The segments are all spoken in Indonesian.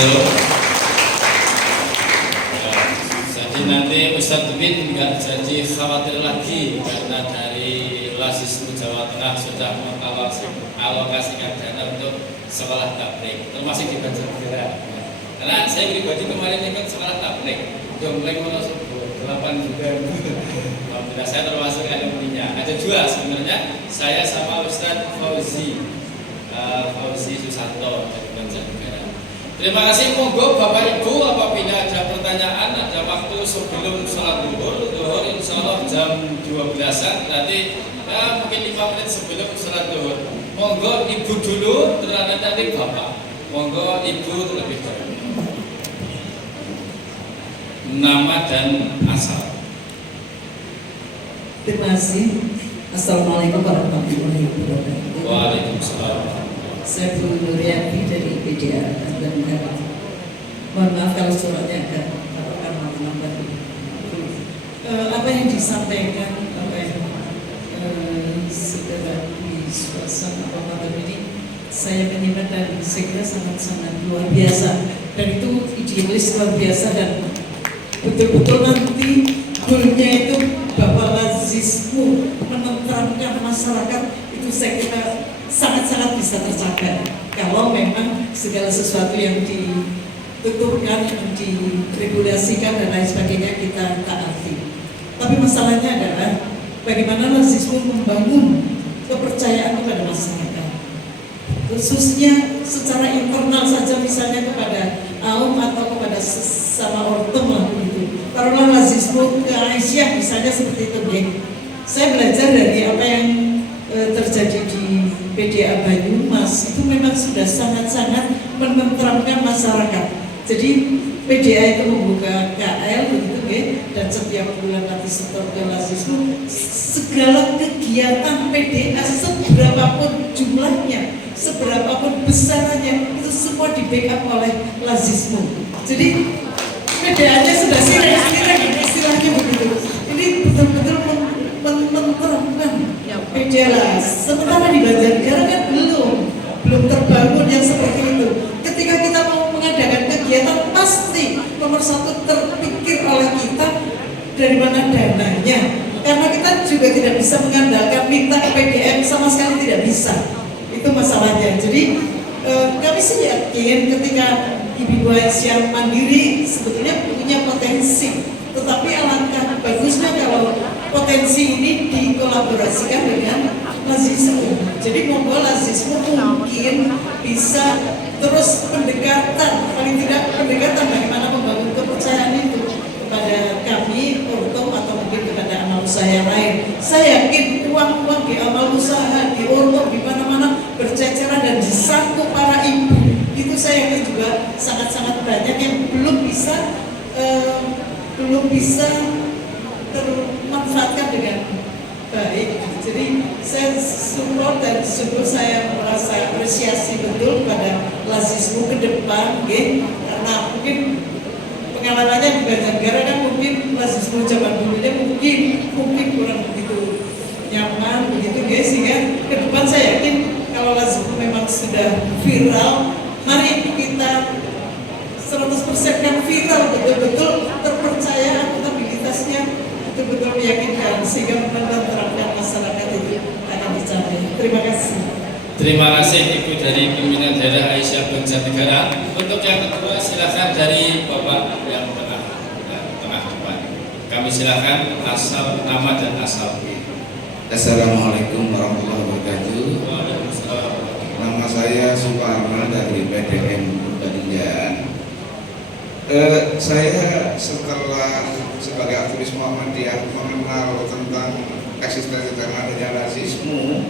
beliau. Jadi nanti Ustadz Bin nggak jadi khawatir lagi karena dari Lasismu Jawa Tengah sudah mengalokasikan dana untuk sekolah tabligh, termasuk di Banjarnegara. Karena saya pribadi kemarin ikut sekolah tabligh, Dompleng Wonosobo 8 juga. Alhamdulillah saya termasuk alumninya. Ada dua sebenarnya, saya sama Ustadz Fauzi Susanto dari Banjarnegara. Terima kasih. Monggo Bapak Ibu, apabila ada pertanyaan, ada waktu sebelum sholat duhur, insya Allah jam 12-an, nanti ya, mungkin 5 menit sebelum sholat duhur. Monggo Ibu dulu, terus nanti Bapak. Monggo Ibu terlebih dahulu. Nama dan asal. Terima kasih. Assalamualaikum warahmatullahi wabarakatuh. Waalaikumsalam. Saya Bu Nuriati dari PDA Banjarnegara. Mohon maaf kalau suratnya agak lambat. Apa yang disampaikan oleh saudara di suasana Ramadan ini, saya menyimak dan saya kira sangat-sangat luar biasa. Dan itu idealis luar biasa dan betul-betul nanti goalnya itu Bapak Lazismu menenteramkan masyarakat, itu saya kira sangat-sangat bisa tercapai kalau memang segala sesuatu yang dituturkan, yang diregulasikan dan lain sebagainya kita taati. Tapi masalahnya adalah bagaimana Lazismu membangun kepercayaan kepada masyarakat, khususnya secara internal saja, misalnya kepada AUM atau kepada sesama ortem lah begitu. Taruhlah Lazismu ke Aisyah misalnya seperti itu. Saya belajar dari apa yang terjadi di PDA Banyumas, itu memang sudah sangat-sangat menenteramkan masyarakat. Jadi PDA itu membuka KL begitu dan setiap bulan nanti setor ke Lazismu, segala kegiatan PDA seberapapun jumlahnya, seberapapun besarannya, itu semua di backup oleh Lazismu. Jadi PDA-nya sudah sireng istilahnya begitu. Ini betul-betul menenteramkan PDA lah. Sementara di Banjarnegara kan belum terbangun yang seperti itu. Ketika kita mau mengadakan kegiatan, pasti nomor satu terpikir oleh kita dari mana dananya. Karena kita juga tidak bisa mengandalkan minta ke PDM, sama sekali tidak bisa. Itu masalahnya. Jadi kami sih yakin ketika Ibu Aisyah mandiri sebetulnya punya potensi, tetapi alangkah bagusnya kalau potensi ini dikolaborasikan dengan Lazismu. Jadi monggo Lazismu mungkin bisa terus pendekatan, paling tidak pendekatan bagaimana membangun kepercayaan itu kepada kami ortom atau mungkin kepada amal usaha yang lain. Saya yakin uang-uang di amal usaha, di ortom, di mana-mana berceceran dan disangkut para ibu. Itu saya yakin juga sangat-sangat banyak yang belum bisa termanfaatkan dengan baik. Jadi saya support dan sungguh saya merasa apresiasi betul pada Lazismu ke depan, karena mungkin pengalamannya di Banjarnegara kan mungkin Lazismu zaman dulunya mungkin kurang begitu nyaman begitu sehingga ke depan saya yakin kalau Lazismu memang sudah viral, mari kita 100% kan viral, betul-betul terpercaya, akuntabilitasnya betul-betul meyakinkan sehingga menenteramkan masyarakat itu akan dicapai. Terima kasih. Terima kasih Ibu dari pimpinan daerah Aisyah Banjarnegara. Untuk yang kedua silakan dari Bapak yang tengah depan. Kami silakan asal nama dan asal. Assalamualaikum warahmatullahi wabarakatuh. Waalaikumsalam. Nama saya Suparman dari PDM Badingan. Saya setelah sebagai aktivis Muhammadiyah mengenal tentang eksistensi dan adanya Lazismu,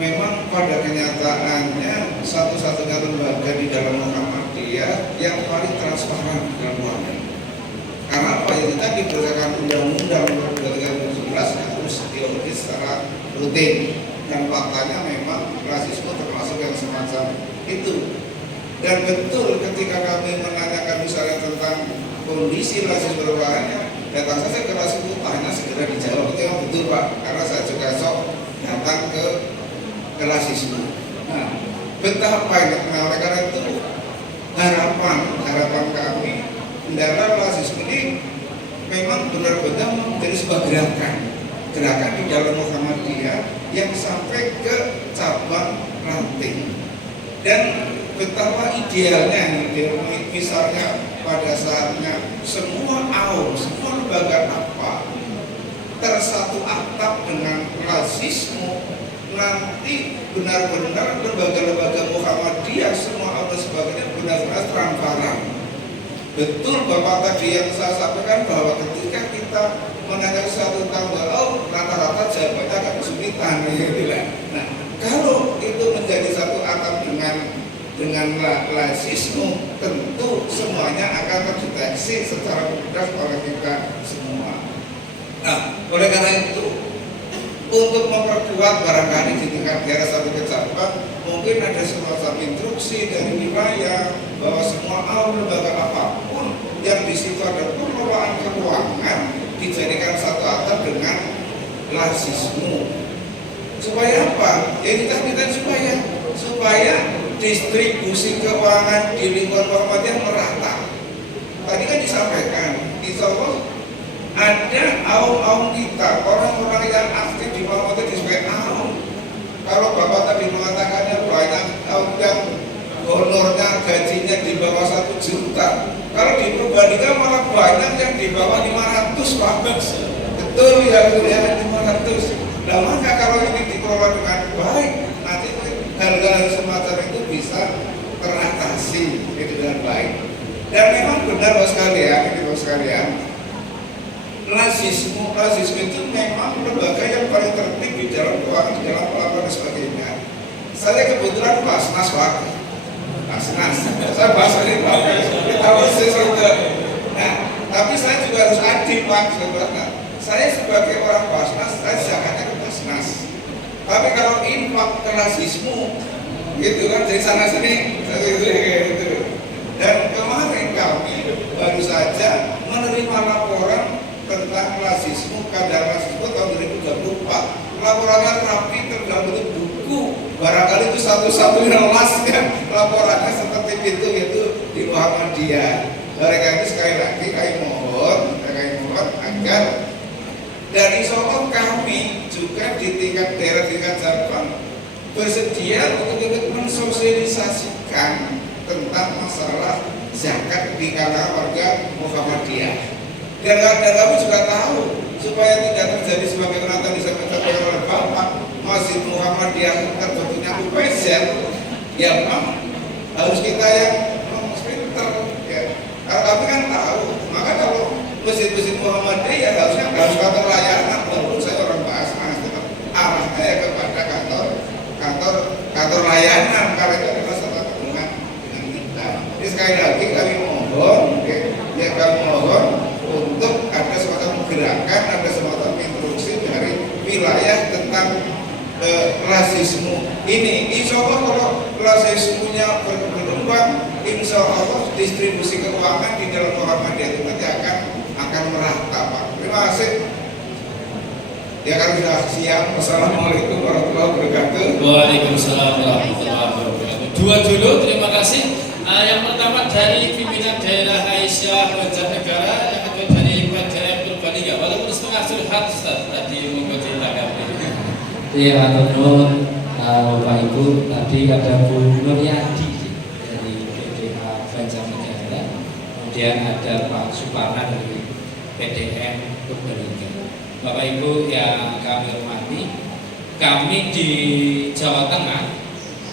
memang pada kenyataannya satu-satunya lembaga di dalam Muhammadiyah yang paling transparan dalam Muhammadiyah. Karena apa? Itu tadi berdasarkan Undang-Undang 2017 harus diaudit secara rutin, dan faktanya memang Lazismu termasuk yang semacam itu. Dan betul ketika kami menanyakan misalnya tentang kondisi Lazismu berbahannya, datang saja ke Lazismu, hanya segera dijawab. Itu yang betul Pak, karena saya juga datang ke Lazismu. Nah, betapa oleh karena itu harapan Bendera Lazisme ini memang benar-benar menjadi sebuah gerakan di dalam Muhammadiyah yang sampai ke cabang ranting. Dan betapa idealnya, misalnya pada saatnya semua semua lembaga apa tersatu atap dengan Lazisme, nanti benar-benar lembaga-lembaga Muhammadiyah semua apa sebagainya benar-benar transparan. Betul Bapak tadi yang saya sampaikan bahwa ketika kita menangani satu tanggal rata-rata jawabannya agak kesulitan gitu lah. Nah, kalau itu menjadi satu atap dengan Lazisme, tentu semuanya akan terdeteksi secara mudah oleh kita semua. Nah, oleh karena itu untuk memperkuat barangkali di tingkat daerah sampai ke cabang, mungkin ada semacam instruksi dari wilayah bahwa semua lembaga apapun yang di situ ada pengelolaan keuangan dijadikan satu atap dengan Lazisme. Supaya apa? Ya kita supaya distribusi keuangan di lingkungan Muhammadiyah merata. Tadi kan disampaikan, insya Allah ada aum kita, orang-orang yang aktif di Muhammadiyah disebut aum. Kalau Bapak tadi mengatakannya banyak aum yang honornya gajinya di bawah 1 juta. Kalau diperbandingkan malah banyak yang di bawah 500 Pak. Betul ya, 500. Nah maka kalau ini dikelola dengan baik, nanti hal-hal semacam itu bisa teratasi dengan baik. Dan memang benar Bapak sekalian, Lazisme itu memang lembaga yang paling tertib di dalam keuangan, di dalam pelaporan dan sebagainya. Saya kebetulan Basnas Pak. Basnas. Saya bahasa ini Pak. Nah, tapi saya juga harus adil Pak. Saya sebagai orang Basnas, saya zakatnya ke Basnas. Tapi kalau infak ke Lazisme, gitu kan dari sana sini, gitu. Dan kemarin kami baru saja menerima laporan tentang Lazisme, kadar Lazisme tahun 2024. Laporannya rapi terdalam bentuk buku. Barangkali itu satu-satunya las kan laporannya seperti itu yaitu di Muhammadiyah. Mereka itu sekali lagi kami mohon agar dari Solo kami juga di tingkat daerah, tingkat cabang bersedia untuk ikut mensosialisasikan tentang masalah zakat di kalangan warga Muhammadiyah. Dan kami juga tahu supaya tidak terjadi sebagai penonton disampaikan oleh Bapak Masjid Muhammadiyah terbentuknya UPZ, ya memang harus kita yang pinter ya. Karena kami kan tahu, maka kalau masjid-masjid Muhammadiyah ya harusnya harus kantor layanan, walaupun saya orang Basnas tetap arahnya ya kepada kantor layanan, karena itu adalah satu hubungan dengan kita. Jadi sekali lagi kami mohon untuk ada semacam gerakan, ada semacam instruksi dari wilayah tentang Lazisme ini. Insya Allah kalau Lazismenya berkembang, insya Allah distribusi keuangan di dalam Muhammadiyah itu nanti akan merata Pak. Terima kasih. Ya kan sudah siang. Wassalamualaikum warahmatullahi wabarakatuh. Waalaikumsalam warahmatullahi wabarakatuh. Dua dulu, terima kasih. Yang pertama dari pimpinan daerah Aisyah Banjarnegara, yang kedua dari PDM Purbalingga. Walaupun setengah curhat Ustaz tadi mengikuti tanggapan. Iya, Nur, Bapak Ibu, tadi ada Bu Nuryadi dari PDA Banjarnegara, kemudian ada Pak Suparna dari PDM Purbalingga. Bapak Ibu yang kami hormati, kami di Jawa Tengah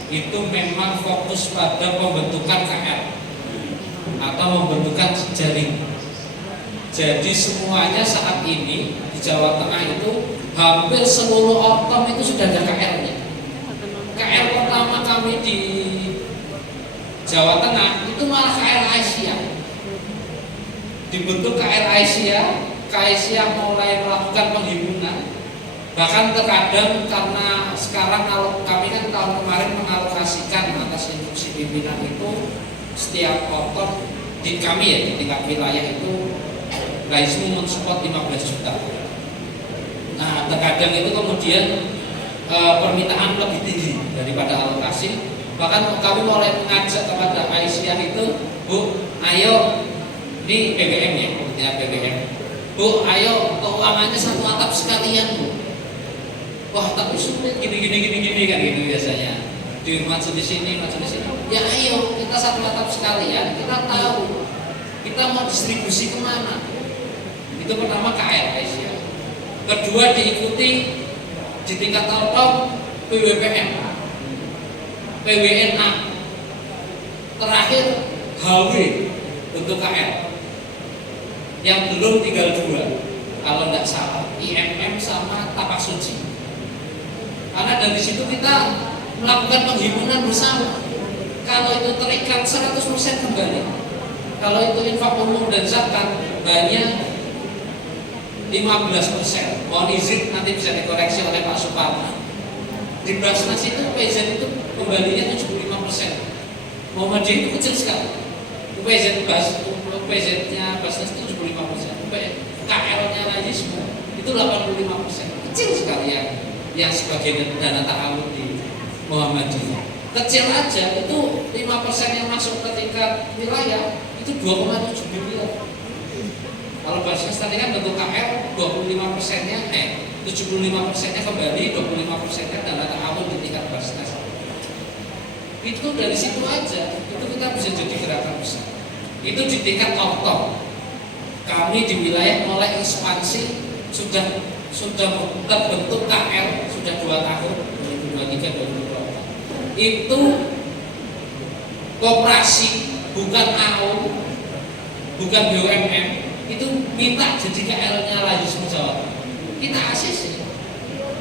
itu memang fokus pada pembentukan KR atau pembentukan jaring. Jadi semuanya saat ini di Jawa Tengah itu hampir seluruh ortom itu sudah ada KR-nya. KR pertama kami di Jawa Tengah itu malah KR Aisyah. Dibentuk KR Aisyah mulai melakukan penghimpunan. Bahkan terkadang karena sekarang kalau kami kan tahun kemarin mengalokasikan atas instruksi pimpinan itu setiap ortom di kami ya di tingkat wilayah itu Lazisme mensupport 15 juta. Nah terkadang itu kemudian permintaan lebih tinggi daripada alokasi. Bahkan kami mulai mengajak kepada Aisyah itu, Bu, ayo Ini BBM ya, ya BBM. Bu, ayo keuangannya satu atap sekalian bu. Wah tapi sulit gini kan gitu biasanya. Maju di sini. Ya ayo kita satu atap sekalian. Kita tahu kita mau distribusi kemana. Itu pertama KLS ya. Kedua diikuti di tingkat Telkom PWPM, PWNA. Terakhir HW untuk KL. Yang belum tinggal 2 kalau tidak salah, IMM sama Tapak Suci. Karena dari situ kita melakukan penghimpunan bersama. Kalau itu terikat 100% kembali. Kalau itu infak umum dan zakat banyak 15%. Mohon izin nanti bisa dikoreksi oleh Pak Suparman. Di Basnas itu PZ itu kembalinya 75%. Muhammadiyah itu kecil sekali. PZ-nya Basnas itu 75%. KL-nya lagi semua itu 85%. Kecil sekali yang sebagai dana ta'awun di Muhammadiyah. Kecil aja itu 5% yang masuk ke tingkat wilayah itu 2,7 miliar. Kalau Basnas tadi kan bentuk KL 25%-nya 75%-nya kembali, 25%-nya dana ta'awun di tingkat Basnas. Itu dari situ aja, itu kita bisa jadi gerakan besar. Itu di tingkat oktob. Kami di wilayah mulai ekspansi sudah terbentuk KL sudah 2 tahun 2023-2024. Itu koperasi bukan AU, bukan BUMN, itu minta jadi KL-nya Rajismu Jawa. Kita ACC.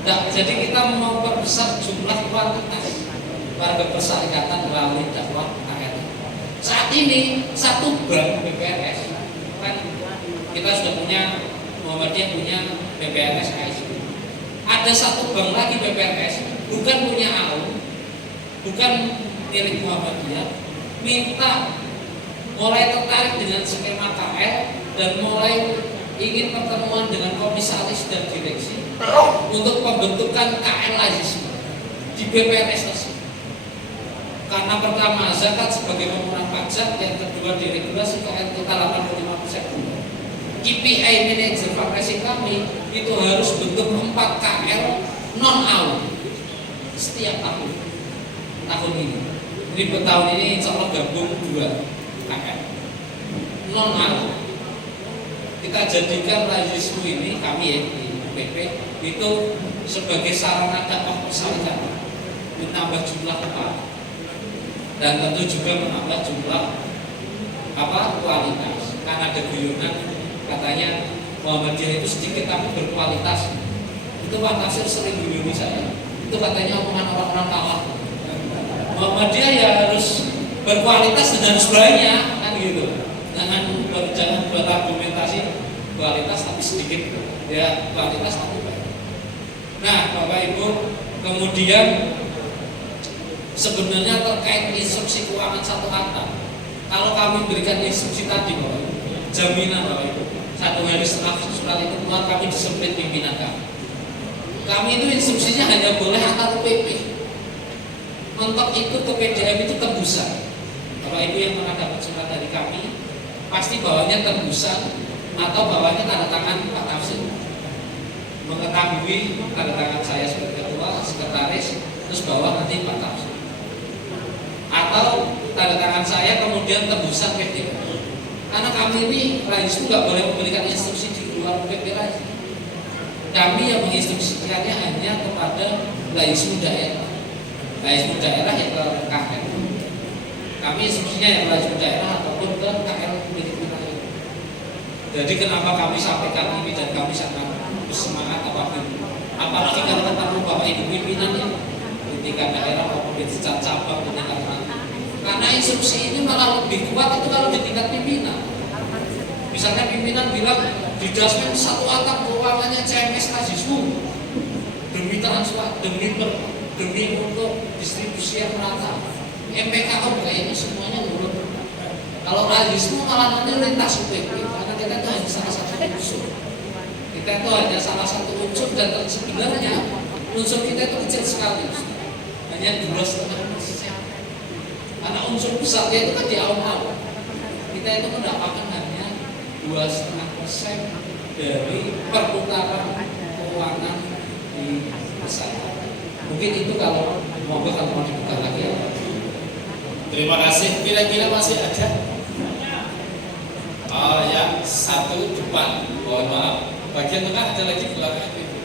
Nah, jadi kita memperbesar jumlah kuantitas warga persyarikatan melalui dakwah KL. Saat ini satu bank BPRS kan kita sudah punya, Muhammadiyah punya BPRS ASB. Ada satu bank lagi BPRS bukan punya AU, bukan milik Muhammadiyah, minta mulai tertarik dengan skema KL dan mulai ingin pertemuan dengan komisaris dan direksi untuk pembentukan KL Azisme di BPRS tersebut. Karena pertama zakat sebagai pengurang pajak, yang kedua diregulasi KL kita 85%. KPI manajer fundraising kami itu harus bentuk 4 KL non AU setiap tahun ini. Jadi tahun ini insya Allah gabung 2 KL non AU. Kita jadikan Rajismu ini kami ya di PP itu sebagai sarana dakwah persyarikatan, menambah jumlah tempat dan tentu juga menambah jumlah kualitas. Karena ada guyonan katanya Muhammadiyah itu sedikit tapi berkualitas. Itu Pak Nasir sering guyoni saya. Itu katanya omongan orang-orang kalah. Muhammadiyah ya harus berkualitas dan harus banyak kan gitu. Jangan buat argumentasi kualitas tapi sedikit, ya kualitas tapi banyak. Nah, Bapak Ibu, kemudian sebenarnya terkait instruksi keuangan satu atap. Kalau kami berikan instruksi tadi, Bapak Ibu, jaminan Bapak Ibu, 1 hari setelah surat itu keluar kami disemprit pimpinan kami. Kami itu instruksinya hanya boleh antar PP. Mentok itu ke PDM itu tebusan. Bapak Ibu yang pernah dapat surat dari kami, pasti bawahnya tebusan atau bawahnya tanda tangan Pak Tafsir. Mengetahui tanda tangan saya sebagai ketua, sekretaris, terus bawah nanti Pak Tafsir. Atau tanda tangan saya kemudian tebusan PDM. Karena kami ini Rajismu nggak boleh memberikan instruksi di luar PP Rajismu. Kami yang menginstruksikannya hanya kepada Rajismu daerah. Rajismu daerah yang ke KL. Kami instruksinya yang Rajismu daerah ataupun ke KL milik wilayah. Jadi kenapa kami sampaikan ini dan kami sangat bersemangat apalagi kalau ketemu Bapak Ibu pimpinan ya di tingkat daerah maupun di tingkat cabang di tingkat mana. Karena instruksi ini malah lebih kuat itu kalau di tingkat pimpinan. Misalnya pimpinan bilang di dasmen satu atap keuangannya CMS Rajismu demi transfer, demi untuk distribusi yang merata. MPKO kayaknya semuanya nurut. Kalau Rajismu malah nanti lintas UPP, karena kita itu hanya salah satu unsur. Kita itu hanya salah satu unsur dan sebenarnya unsur kita itu kecil sekali, hanya 2,5%. Karena unsur besarnya itu kan di awal. Kita itu mendapatkan hanya 2,5% dari perputaran keuangan di pesantren. Mungkin itu kalau mau dibuka lagi ya. Terima kasih. Kira-kira masih ada? Oh ya, satu depan. Mohon maaf. Bagian tengah ada lagi, belakang itu.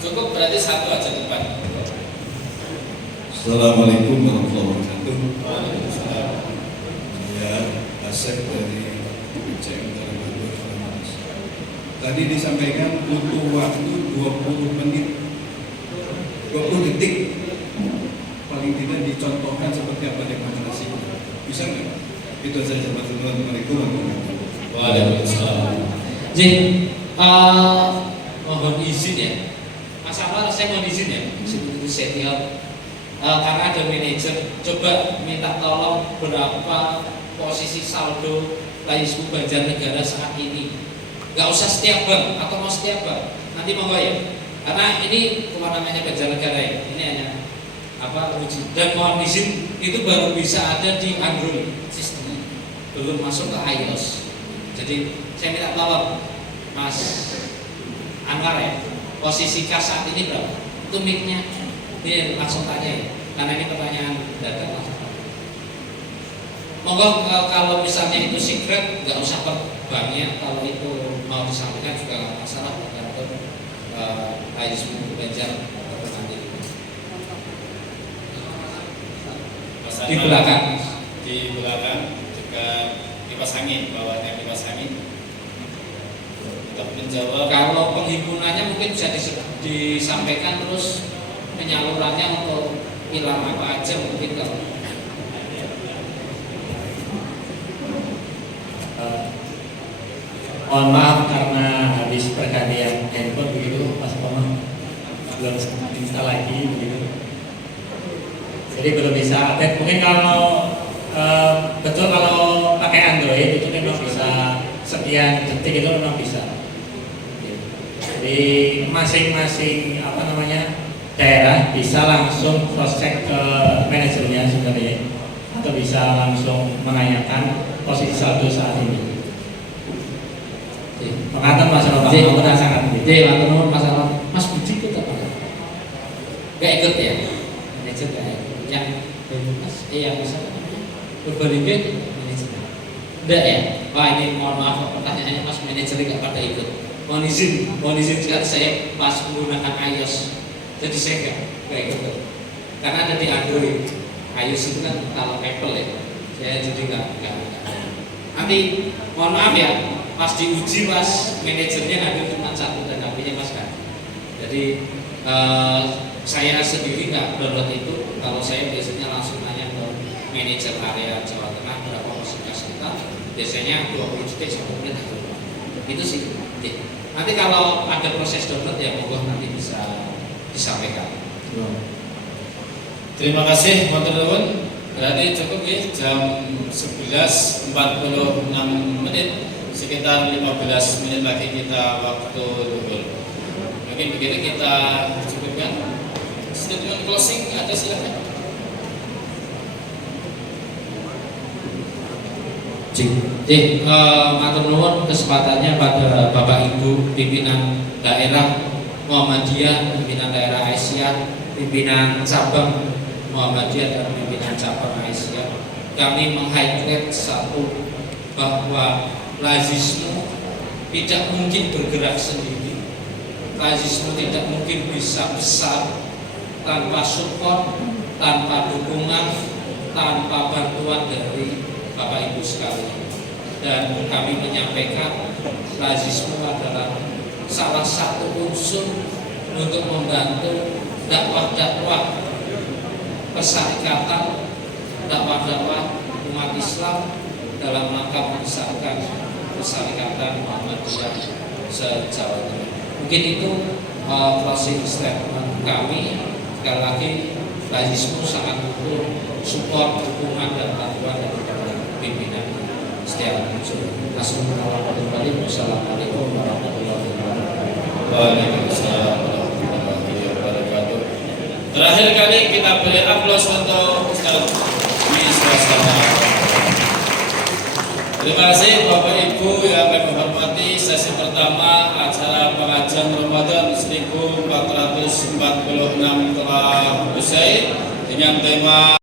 Cukup berarti satu aja depan. Assalamualaikum warahmatullahi wabarakatuh. Waalaikumsalam. Ya, Asep dari BCM Terbantu. Tadi disampaikan butuh waktu 20 menit, 20 detik. Paling tidak dicontohkan seperti apa demonstrasi. Bisa nggak? Itu saja, Assalamualaikum warahmatullahi wabarakatuh. Waalaikumsalam. Jadi mohon izin ya, Mas Amar, saya mohon izin ya, itu senior. Karena ada manajer, coba minta tolong berapa posisi saldo Laismu Banjarnegara saat ini. Gak usah setiap bank atau mau setiap bank, nanti monggo ya. Karena ini kewenangannya Banjarnegara ya. Ini hanya uji. Dan mohon izin itu baru bisa ada di Android sistemnya, belum masuk ke iOS. Jadi saya minta tolong Mas Anwar ya, posisi kas saat ini berapa? Itu mic-nya. Ini langsung tanya ya, karena ini pertanyaan dadak langsung. Monggo kalau misalnya itu secret, nggak usah per banknya. Kalau itu mau disampaikan juga nggak masalah, tergantung Laismu Banjar nanti. Di belakang. Di belakang juga kipas angin, bawahnya kipas angin. Untuk menjawab. Kalau penghimpunannya mungkin bisa disampaikan, terus penyalurannya untuk pilar apa aja mungkin kalau mohon maaf karena habis pergantian handphone begitu Mas Komang belum install lagi begitu, jadi belum bisa update. Mungkin kalau betul kalau pakai Android itu memang bisa sekian detik, itu memang bisa. Jadi masing-masing daerah bisa langsung cross check ke manajernya sebenarnya, atau bisa langsung menanyakan posisi saldo saat ini. Mengatakan masalah Pak sangat Jadi masalah Mas Budi ikut apa? Gak ikut ya? Manajer gak ikut. Yang Mas, bisa Purbalingga manajer. Enggak ya? Wah ini mohon maaf pertanyaannya Mas, manajer gak pada ikut. Mohon izin sekali saya pas menggunakan iOS. Jadi saya gak ikut. Karena ada di Android. iOS itu kan kalau Apple ya. Saya jadi gak. Nanti mohon maaf ya, pas diuji pas manajernya ada cuma satu dan HP-nya Mas kan. Jadi saya sendiri nggak download itu. Kalau saya biasanya langsung nanya ke manajer area Jawa Tengah berapa posisi kita. Biasanya 20 detik 1 menit aja. Itu sih. Nanti kalau ada proses download ya monggo nanti bisa disampaikan. Terima kasih, Matur nuwun. Berarti cukup ya, jam 11.46 menit, sekitar 15 menit lagi kita waktu duhur. Mungkin begitu kita cukupkan. Statement closing ada, silakan. Matur nuwun kesempatannya pada Bapak Ibu pimpinan daerah Muhammadiyah, pimpinan daerah Aisyah, pimpinan cabang Muhammadiyah dan pimpinan cabang Aisyah. Kami meng-highlight satu, bahwa Lazismu tidak mungkin bergerak sendiri. Lazismu tidak mungkin bisa besar tanpa support, tanpa dukungan, tanpa bantuan dari Bapak Ibu sekalian. Dan kami menyampaikan Lazismu adalah salah satu unsur untuk membantu dakwah-dakwah persyarikatan, dakwah-dakwah umat Islam dalam rangka membesarkan persyarikatan Muhammadiyah se-Jawa Tengah. Mungkin itu closing statement kami. Sekali lagi, Lazismu sangat butuh support, dukungan dan bantuan dari pimpinan setiap unsur. Assalamualaikum warahmatullahi wabarakatuh. Waalaikumsalam warahmatullahi wabarakatuh. Terakhir kali kita beri aplaus untuk Ustaz Wiswasana. Terima kasih Bapak Ibu yang akan bersama acara pengajian Ramadan 1446 telah usai dengan tema